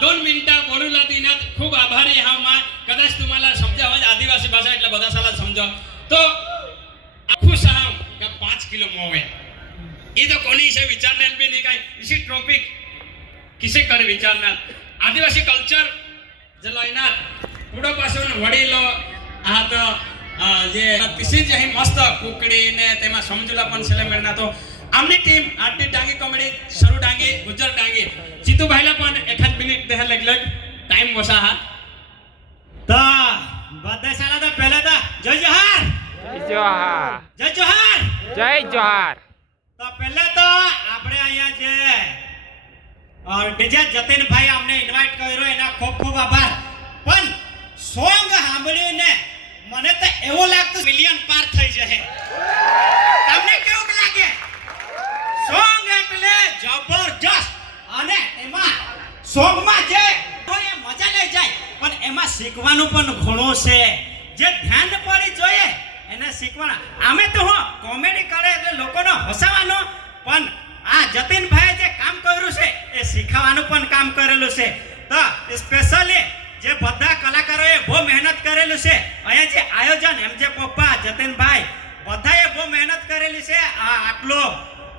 2 मिनिटं बोलूला दिनात खूप आभारी हा मा कदाच तुम्हाला समजावं आदिवासी भाषा એટલે બધા સાલા સમજો તો આખું સામ કે 5 કિલો મોવે એ તો કોની છે વિચારનાર બી નહીં કાઈ इसी टॉपिक किसे कर विचारणार आदिवासी कल्चर जलायनार पुढं पासून वडीलो हा तो जे तिसी जे मस्त कुकडी ने तेमा समजुला पण सेले मिळणार तो आमनी टीम आरती डांगी कॉमेडी सरू डांगी गुजर डांगी जीतू भाईला पण एखाद मिनिट देहा लागलं टाइम बसा हा तो બધા સાલા તો પહેલા તો જય જોહાર જય જોહાર જય જોહાર જય જોહાર તો પહેલા તો આપણે અહીંયા જે ડીજે જતીન ભાઈ અમને ઇન્વાઇટ કર્યો એના ખૂબ ખૂબ આભાર પણ સોંગ સાંભળીને મને તો એવો લાગતું મિલિયન પાર થઈ જશે તમને કેવું લાગે સોંગ એટલે જબરજસ્ત અને એમાં સોંગમાં જે હોય મજા લઈ જાય પણ એમાં શીખવાનું પણ ઘણું છે જે ધ્યાન પડી જોઈએ એને શીખવાના અમે તો હો કોમેડી કરે એટલે લોકોનો હસાવાનો પણ આ જતીનભાઈ જે કામ કર્યું છે એ શીખવાનું પણ કામ કરેલું છે તો સ્પેશિયલી જે બધા કલાકારોએ બહુ મહેનત કરેલું છે અહીંયા જે આયોજન એમ જે પપ્પા જતીનભાઈ બધાએ બહુ મહેનત કરેલી છે આ આટલો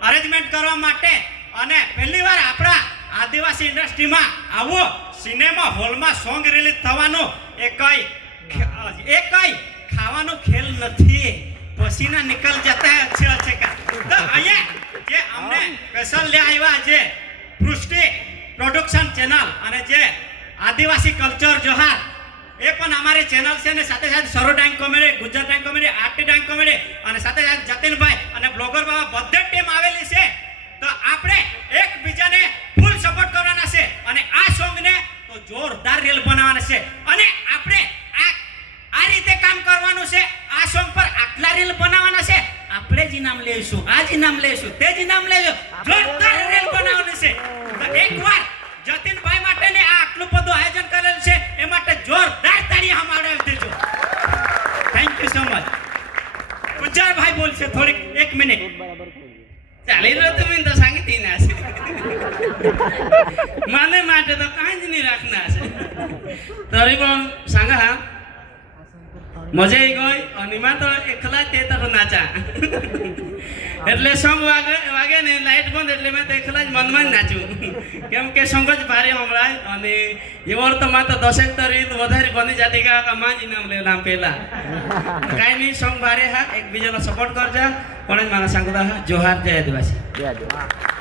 અરેન્જમેન્ટ કરવા માટે અને પહેલીવાર આપણા આદિવાસી ઇન્ડસ્ટ્રીમાં આવો સિનેમા હોલમાં સોંગ રિલીઝ થવાનું એ કઈ ખાવાનો ખેલ નથી પસીના નિકલ જતા અચ્છે અચ્છે કા તો અહીંયા જે અમને સ્પેશિયલ લે આવ્યા છે પૃષ્ટિ પ્રોડક્શન ચેનલ અને જે આદિવાસી કલ્ચર જોહાર એ પણ અમારી ચેનલ છે ને સાથે સાથે સરો ડાંગ કોમેડી ગુજરાત ડાંગ કોમેડી આરતી ડાંગ કોમેડી અને સાથે સાથે જતીનભાઈ અને બ્લોગર બાબા બધે ટીમ આવેલી છે તો આપણે એકબીજાને ફૂલ સપોર્ટ કરવાના છે અને આ સોંગને તો જોરદાર રીલ બનાવવાના છે અને આપણે આ રીતે કામ કરવાનું છે આ સોંગ પર આટલા રીલ બનાવવાના છે આપણે જ ઇનામ લઈશું આ જ ઇનામ લઈશું તે જ ઇનામ લઈશું જોરદાર રીલ બનાવવાનું છે તો એકવાર જતીનભાઈ માટે ને આ આટલું બધું આયોજન કરેલ છે એ માટે જોરદાર તાળી હમાડાવી દેજો થેન્ક યુ સો મચ ઉજ્જર ભાઈ બોલશે થોડીક 1 મિનિટ ચાલી રહ્યો તમે તો सांगितली ना माने માટે તો કાંઈ જ નહીં રાખના છે તરી પણ सांगा हा મજા આવી ગઈ અને માં તો એકલા તે તરફ નાચા એટલે સોંગ વાગે ને લાઈટ બંધ એટલે મેં તો એકલા જ મનમાં જ નાચું કેમ કે સોંગ જ ભારે હમણાં અને એવર તો માં તો 10 તરી વધારે બની જાતી કે માં જ ઇનામ લેલા પેલા કાંઈ નહીં સોંગ ભારે હા એકબીજાનો સપોર્ટ કરજો પણ જ મારા સાંગતા હા જોહાર જય આદિવાસી જય જોહાર